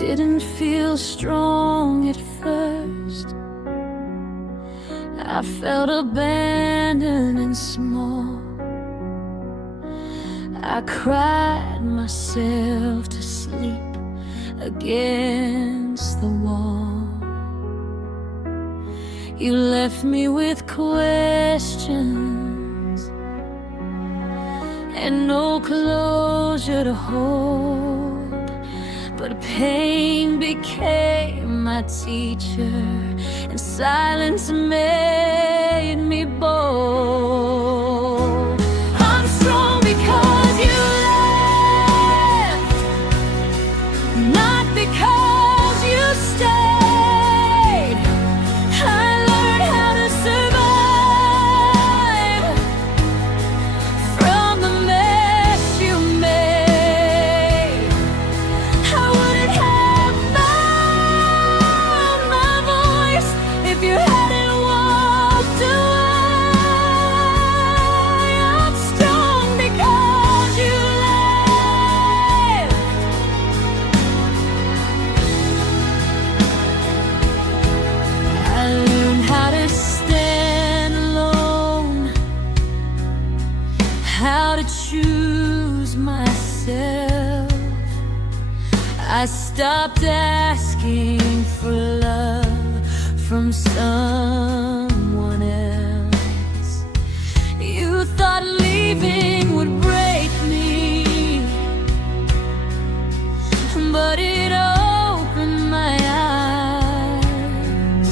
didn't feel strong at first. I felt abandoned and small. I cried myself to sleep against the wall. You left me with questions and no closure to hold. But pain became my teacher, and silence made me bold. I'm strong because you left, not because you stayed. I learned how to survive from the mess you made. I wouldn't have found my voice if you hadn't walked away. I'm strong because you left. I learned how to stand alone, how to choose myself. I stopped asking for love from someone else. You thought leaving would break me, but it opened my eyes.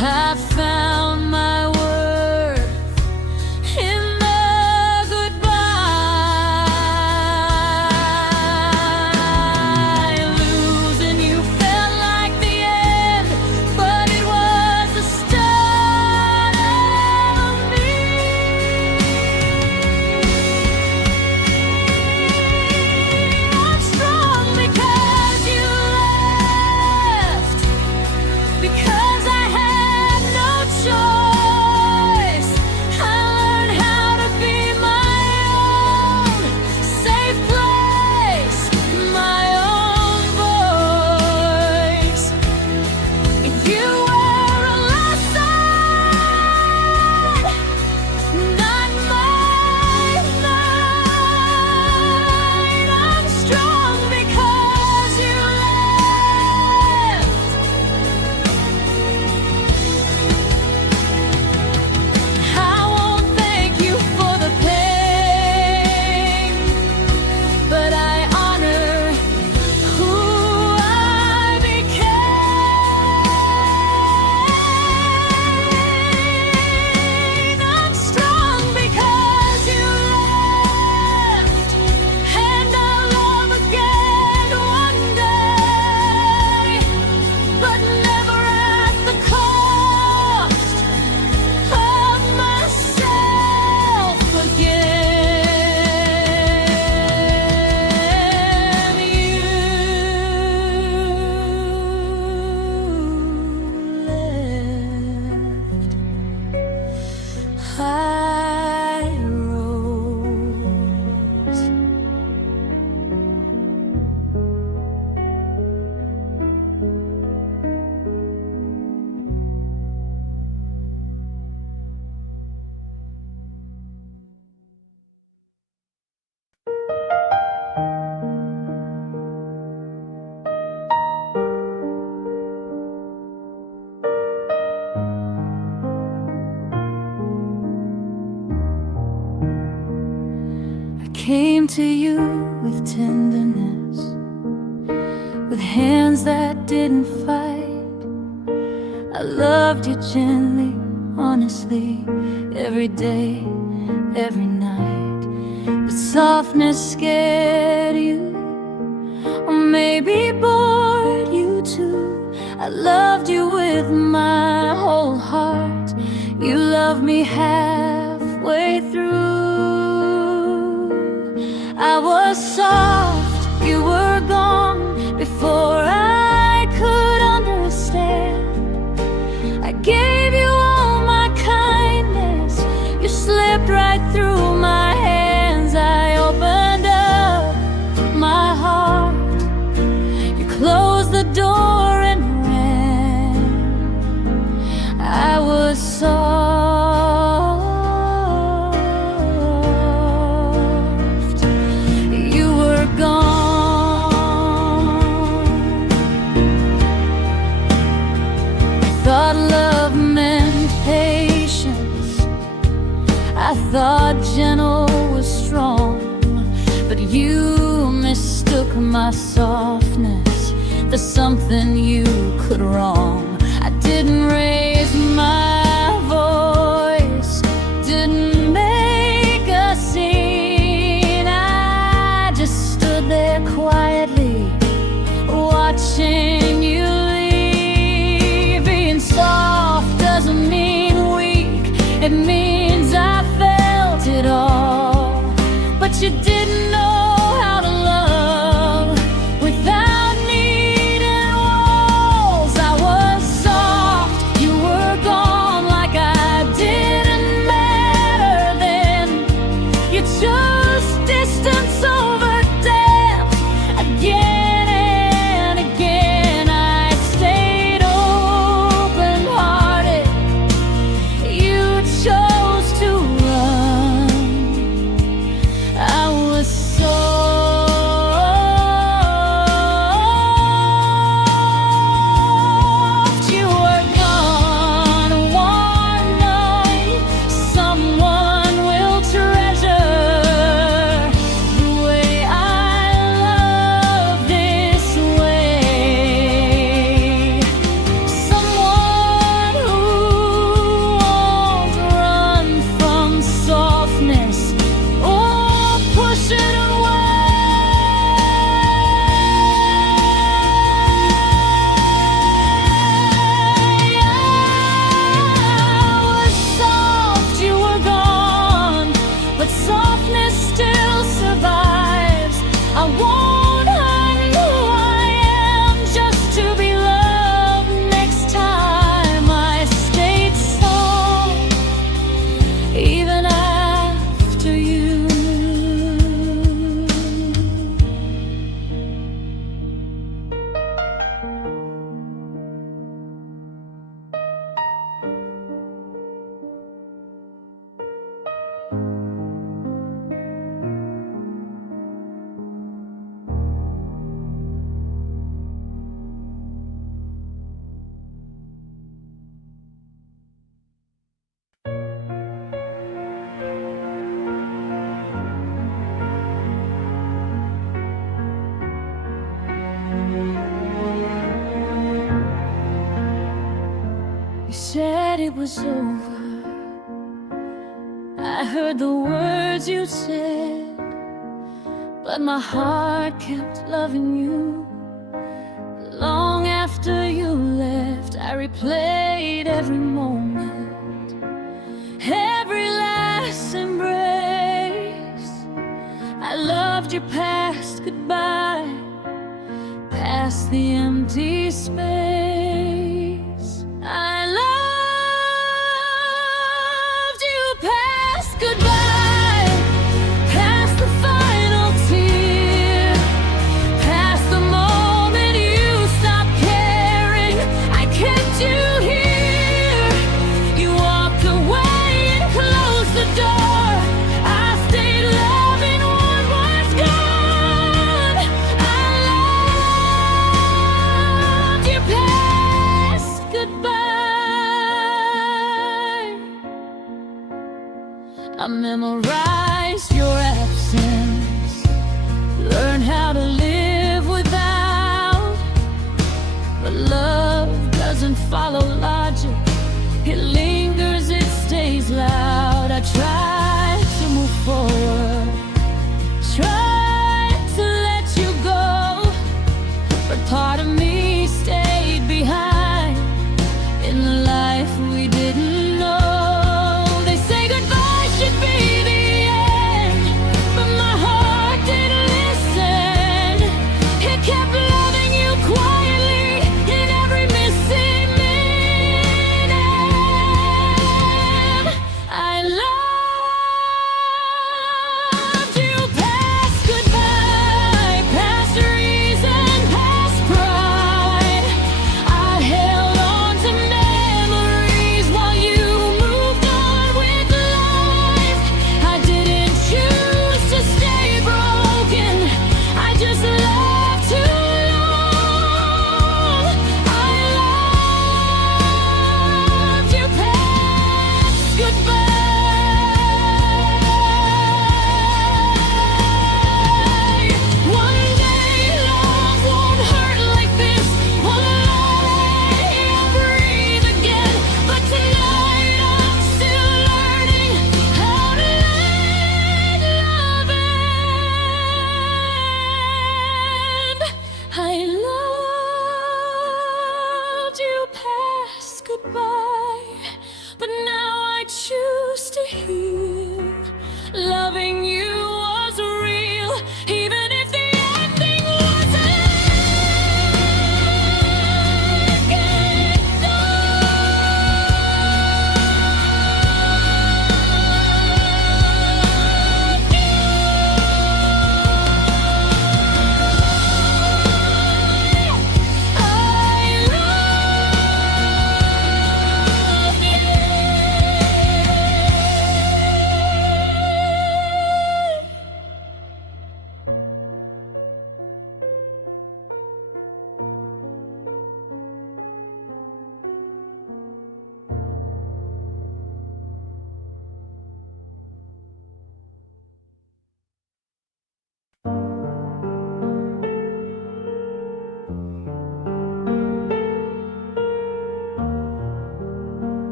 I found my worth in the goodbye. Losing you felt like the end, but it was the start of me. I'm strong because you left, because I had no choice. I learned how to be my own safe place, my own voice. You were a lesson, not mine. I'm strong because you left. I won't thank you for the pain, but I honor who I became. I'm strong because you left, and I'll love again one day, but never at the cost of myself again. You left. I rose. I came to you with tenderness, with hands that didn't fight. I loved you gently, honestly, every day, every night. But softness scared you, or maybe bored you too. I loved you with my whole heart. You loved me halfway through. I was soft, you were gone before I could understand. I gave you all my kindness, you slipped right through my hands. I opened up my heart, you closed but you mistook my softness for something you could wrong. I didn't raise my voice, didn't make a scene. I just stood there quietly, watching you leave. Being soft doesn't mean weak, it means I felt it all. But you didn't know how to love without needing walls. I was soft, you were gone, like I didn't matter then. You chose distance over depth. Again and again I stayed open-hearted. You chose to run. I was soft, you were gone. One night someone will treasure the way I love this way. Someone who won't run from softness or push it away. I was soft, you were gone, but softness still survives. I won't hide who I am just to be loved next time. I stayed soft even after you. You said it was over. I heard the words you said, but my heart kept loving you. Long after you left, I replayed every moment, every last embrace. I loved your past goodbye, past the empty space. I loved you past goodbye, past the final tear, past the moment you stopped caring. I kept you here. You walked away and closed the door. I stayed loving what was gone. I loved you past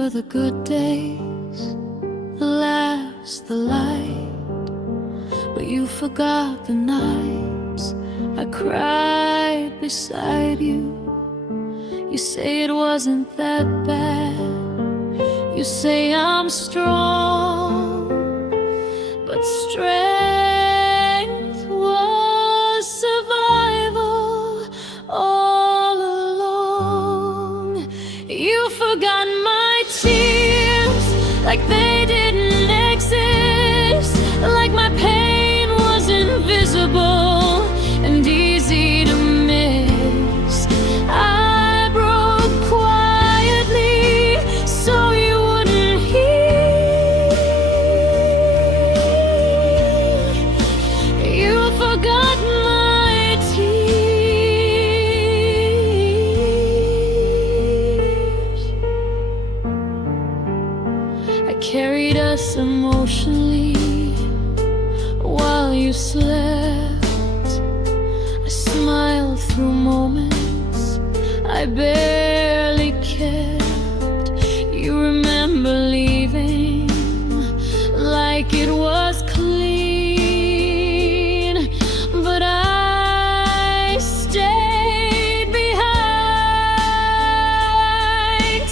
remember the good days, the laughs, the light, but you forgot the nights I cried beside you. You say it wasn't that bad, you say I'm strong, but strength was survival all along. You forgot my tears like they didn't exist, like my pain was invisible and easy to miss. I broke quietly so you wouldn't hear. You forgot my tears. I carried us emotionally while you slept. I smiled through moments I barely kept. You remember leaving like it was clean, but I stayed behind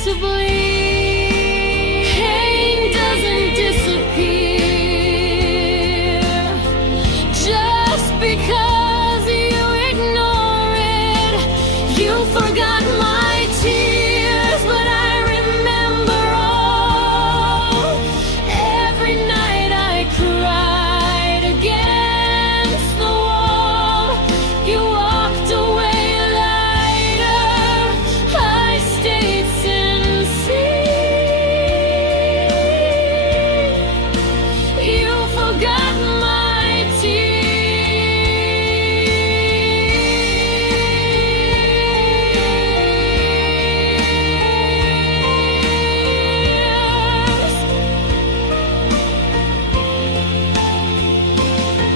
to bleed. Pain doesn't disappear just because you ignore it. You forgot my tears, but I remember all. Every night I cried against the wall. You walked away lighter, I stayed sincere. You forgot my tears.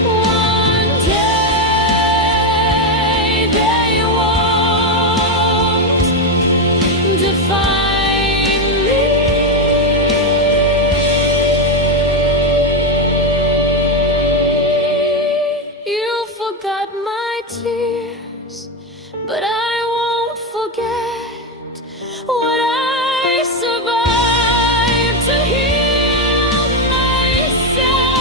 One day they won't define me. You forgot my tears, but I won't forget what I survived to heal myself.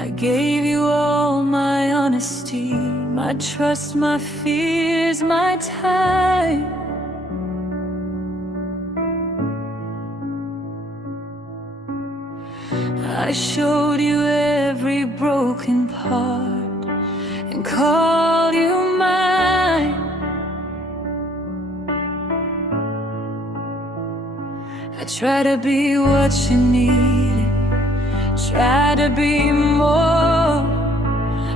I gave you all my honesty, my trust, my fears, my time. I showed you every broken part and called you mine. I try to be what you needed, try to be more,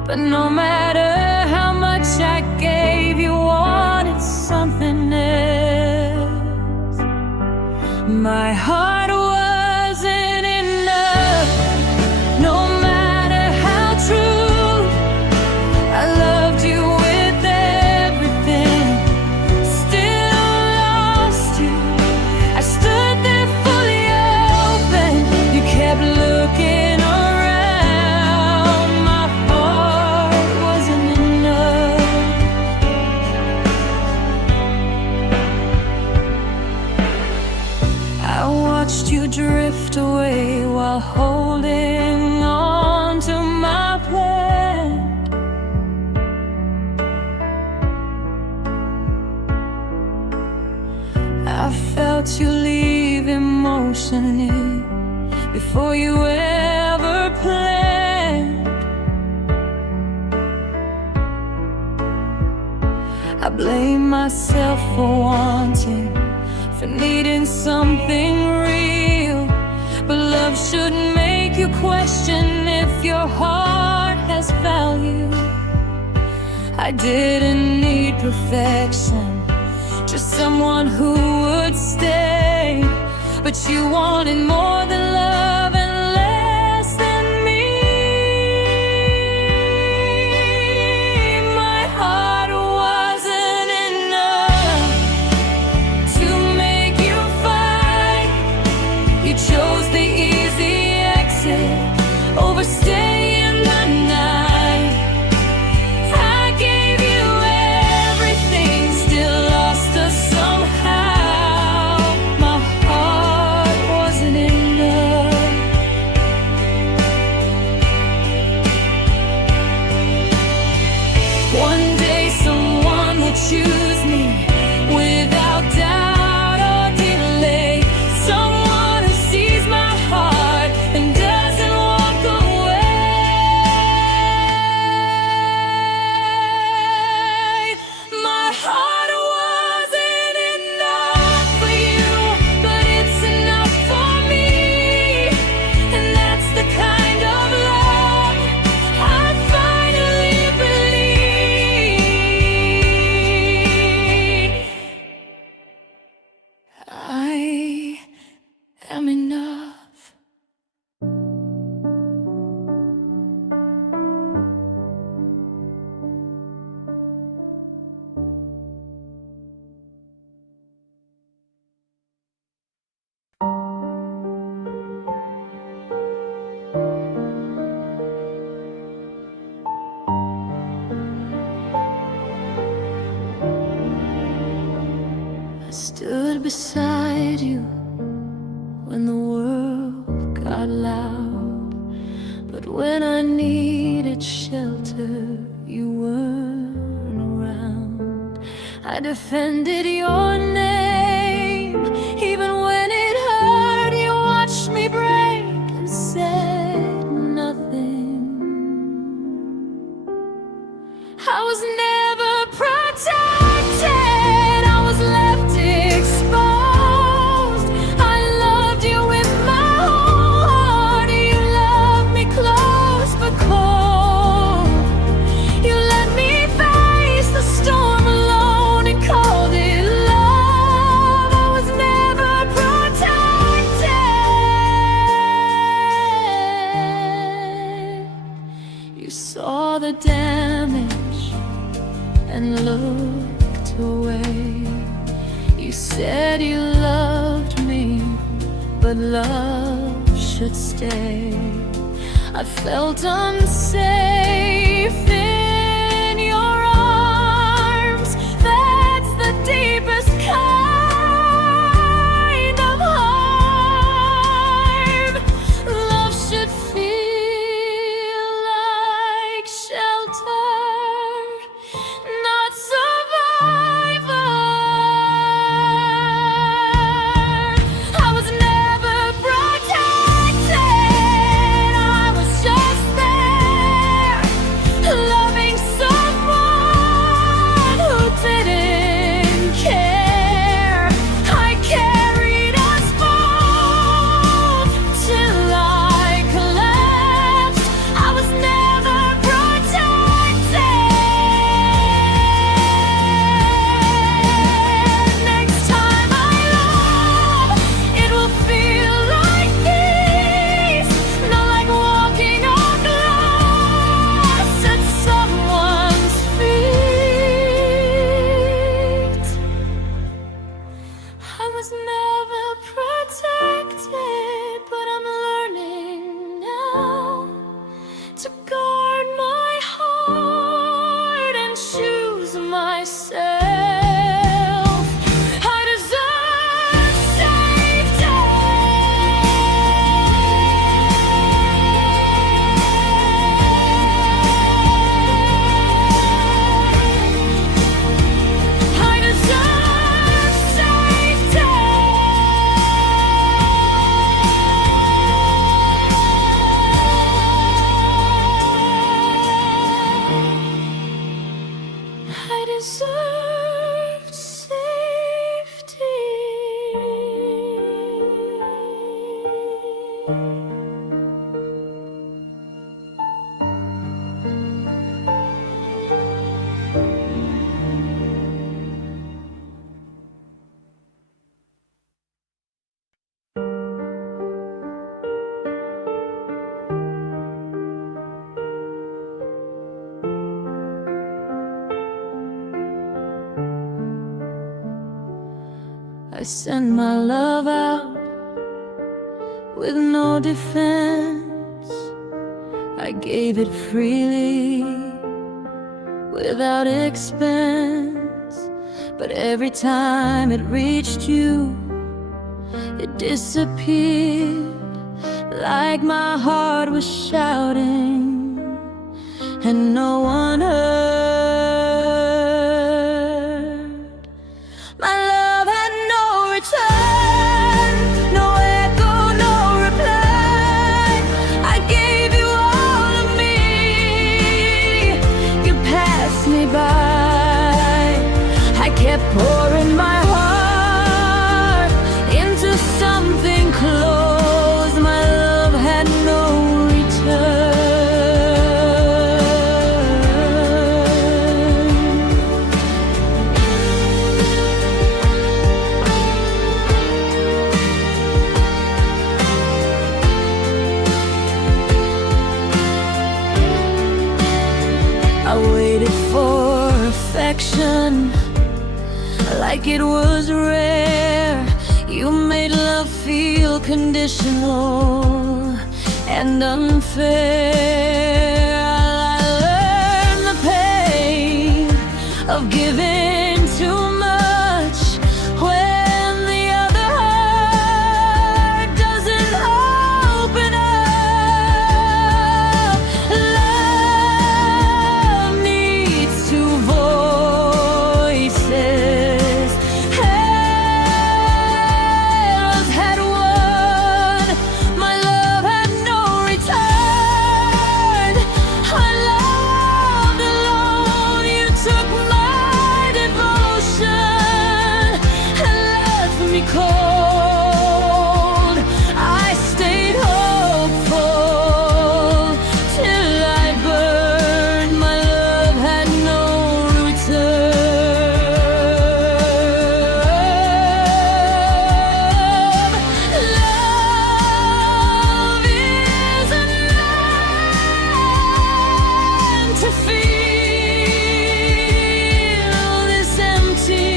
but no matter how much I gave, you wanted something else. My heart wasn't enough, no matter how true I loved you with everything, still lost you. I stood there fully open, you kept looking around. My heart wasn't enough. I watched you drift away while holding on to my plan. I felt you leave emotionally before you ever planned. I blame myself for wanting, for needing something real. But love shouldn't make you question if your heart has value. I didn't need perfection, just someone who would stay. But you wanted more than love and less than me. My heart wasn't enough to make you fight. You chose the easy exit over staying the night. I gave you everything, still lost us somehow. My heart wasn't enough. One day someone will choose me without doubt or delay. Someone who sees my heart and doesn't walk away. My heart wasn't enough for you, but it's enough for me. And that's the kind of love I finally believe. I am enough. I stood beside you when the world got loud, but when I needed shelter, you weren't around. I defended your name, even when it hurt. You watched me break and said nothing. I was never protected, I was left exposed. I loved you with my whole heart. You loved me close but cold. You let me face the storm alone and called it love. I was never protected. You saw the damage and looked away. You said you loved me, but love should stay. I felt unsafe in your arms. That's the deepest kind of harm. Love should feel like shelter, not survivor. I was never protected, I was just there, loving someone who didn't care. I carried us both till I collapsed. I was never protected. Next time I love, it will feel like this, not like walking on glass at someone's feet. I was never protected, but I'm learning now to guard my heart and choose myself. I deserve safety. I deserve safety. I sent my love out with no defense. I gave it freely, without expense. But every time it reached you, it disappeared, like my heart was shouting and no one heard. My love had no return, no echo, no reply. I gave you all of me, you passed me by. I kept pouring my heart into something close. My love had no return. I waited for affection like it was rare. You made love feel conditional and unfair. I learned the pain of giving too much when the other heart doesn't open up. Love needs two voices. Hands had one. My love had no return. I loved alone. You took my devotion and left me cold. I stayed hopeful till I burned. My love had no return. Love isn't meant to feel this empty.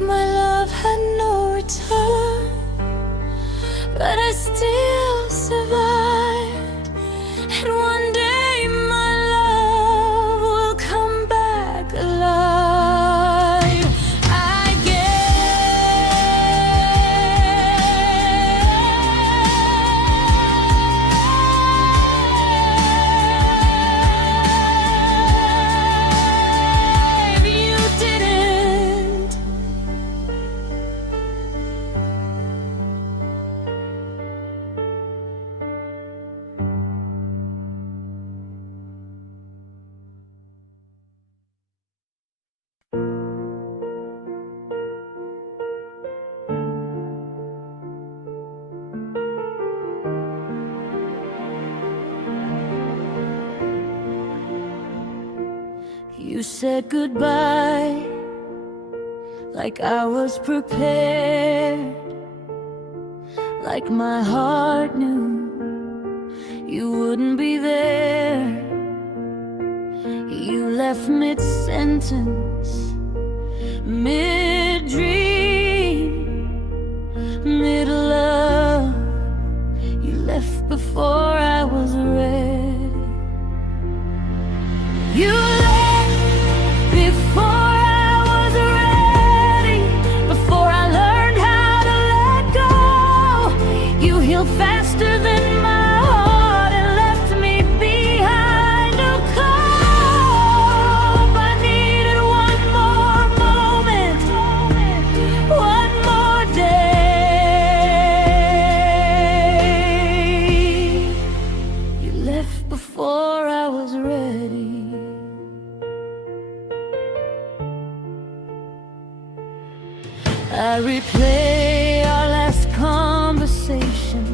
My love had no return, but I still survived. And one day my love will come back alive. I gave, you didn't. You said goodbye like I was prepared, like my heart knew you wouldn't be there. You left mid-sentence, mid-dream, mid-love. You left before I was ready. You left before I was ready, before I learned how to let go. You healed faster than my heart and left me behind a cold. I needed one more moment, one more day. You left before I was ready. I replay our last conversation,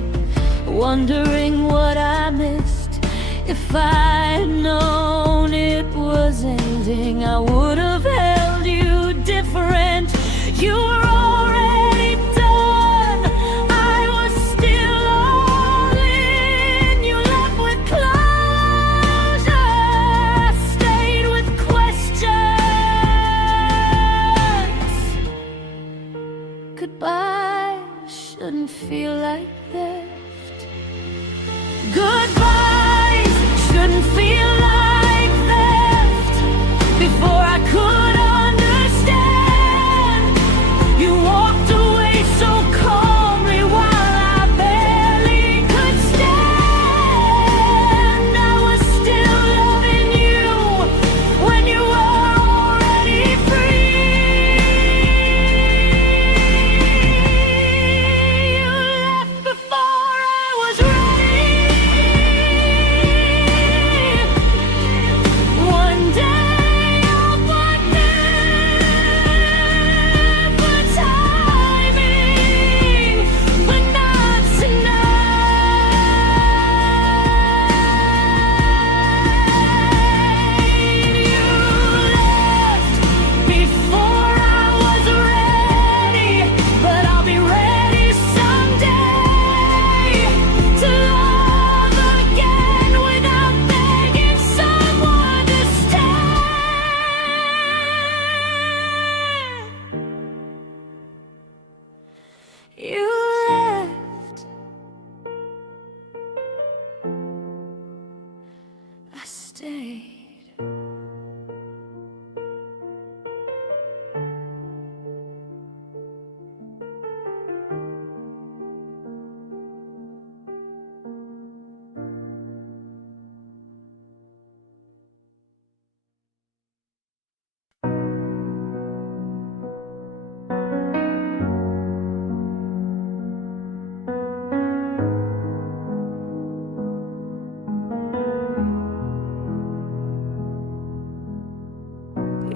wondering what I missed. If I'd known it was ending, I would have held you different. You were already done, I was still all in. You left with closure, stayed with questions. feel like theft. Goodbyes shouldn't feel like theft. Before I could understand, you walked away so calmly while I barely could stand. I was still loving you when you were already free. You left before I was ready. One day I'll forget the timing, but not tonight. You left before I was ready, but I'll be ready someday to love again without begging someone to stay. You left, I stayed.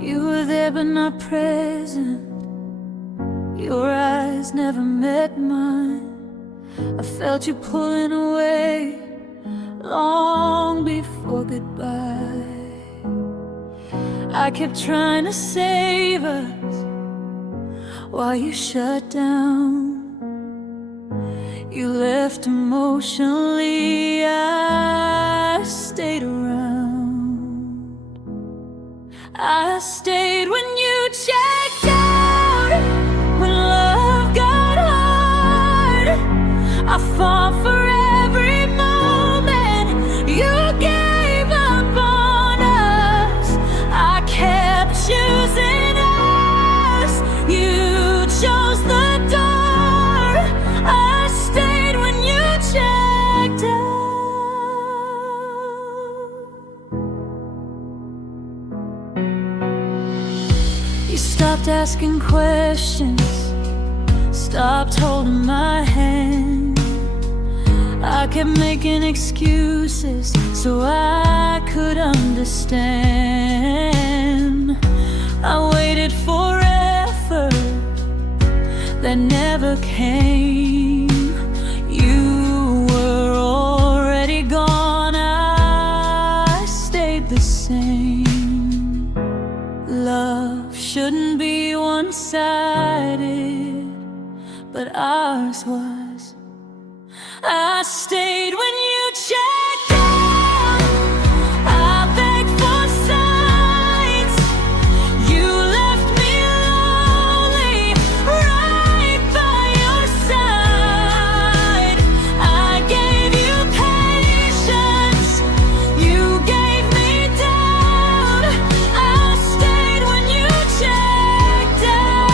You were there but not present. Your eyes never met mine. I felt you pulling away long before goodbye. I kept trying to save us while you shut down. You left emotionally, I stayed around. I stayed when you checked out, when love got hard. I fought for every moment you gave up on us. I kept choosing us, you chose the door. I stayed when you checked out. You stopped asking questions, stopped holding my hand. I kept making excuses so I could understand. I waited forever, that never came. You were already gone, I stayed the same. Love shouldn't be one-sided, but ours was. I stayed when you checked out. I begged for signs. You left me lonely, right by your side. I gave you patience, you gave me doubt. I stayed when you checked out.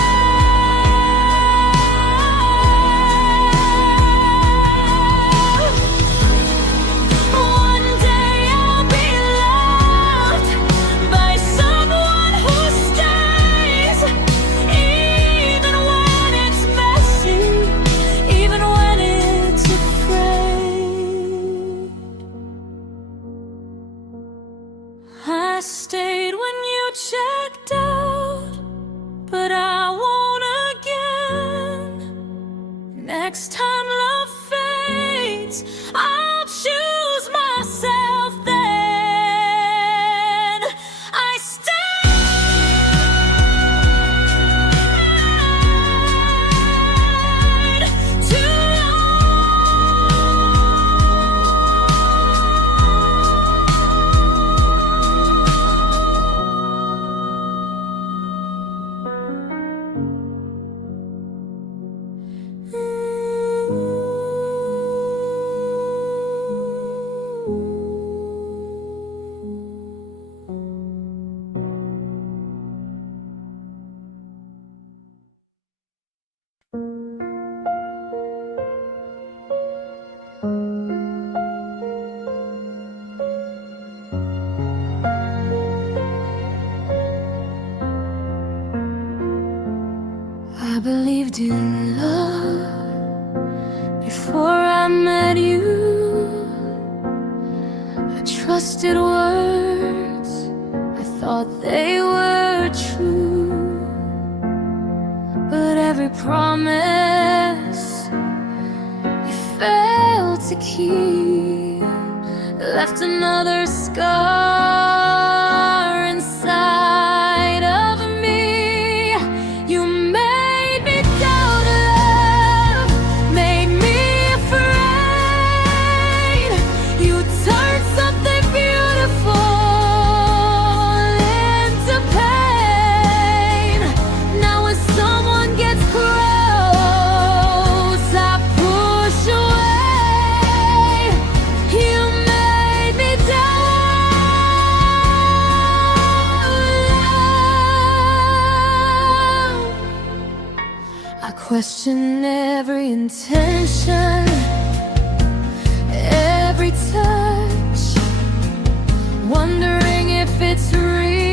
believed in love before I met you. I trusted words I thought they were true, but every promise you failed to keep left another scar inside of me. You made me doubt love, made me afraid. You turned something beautiful into pain. Now when someone gets close, I push away. You made me doubt love. I question every intention, every touch, wondering if it's real.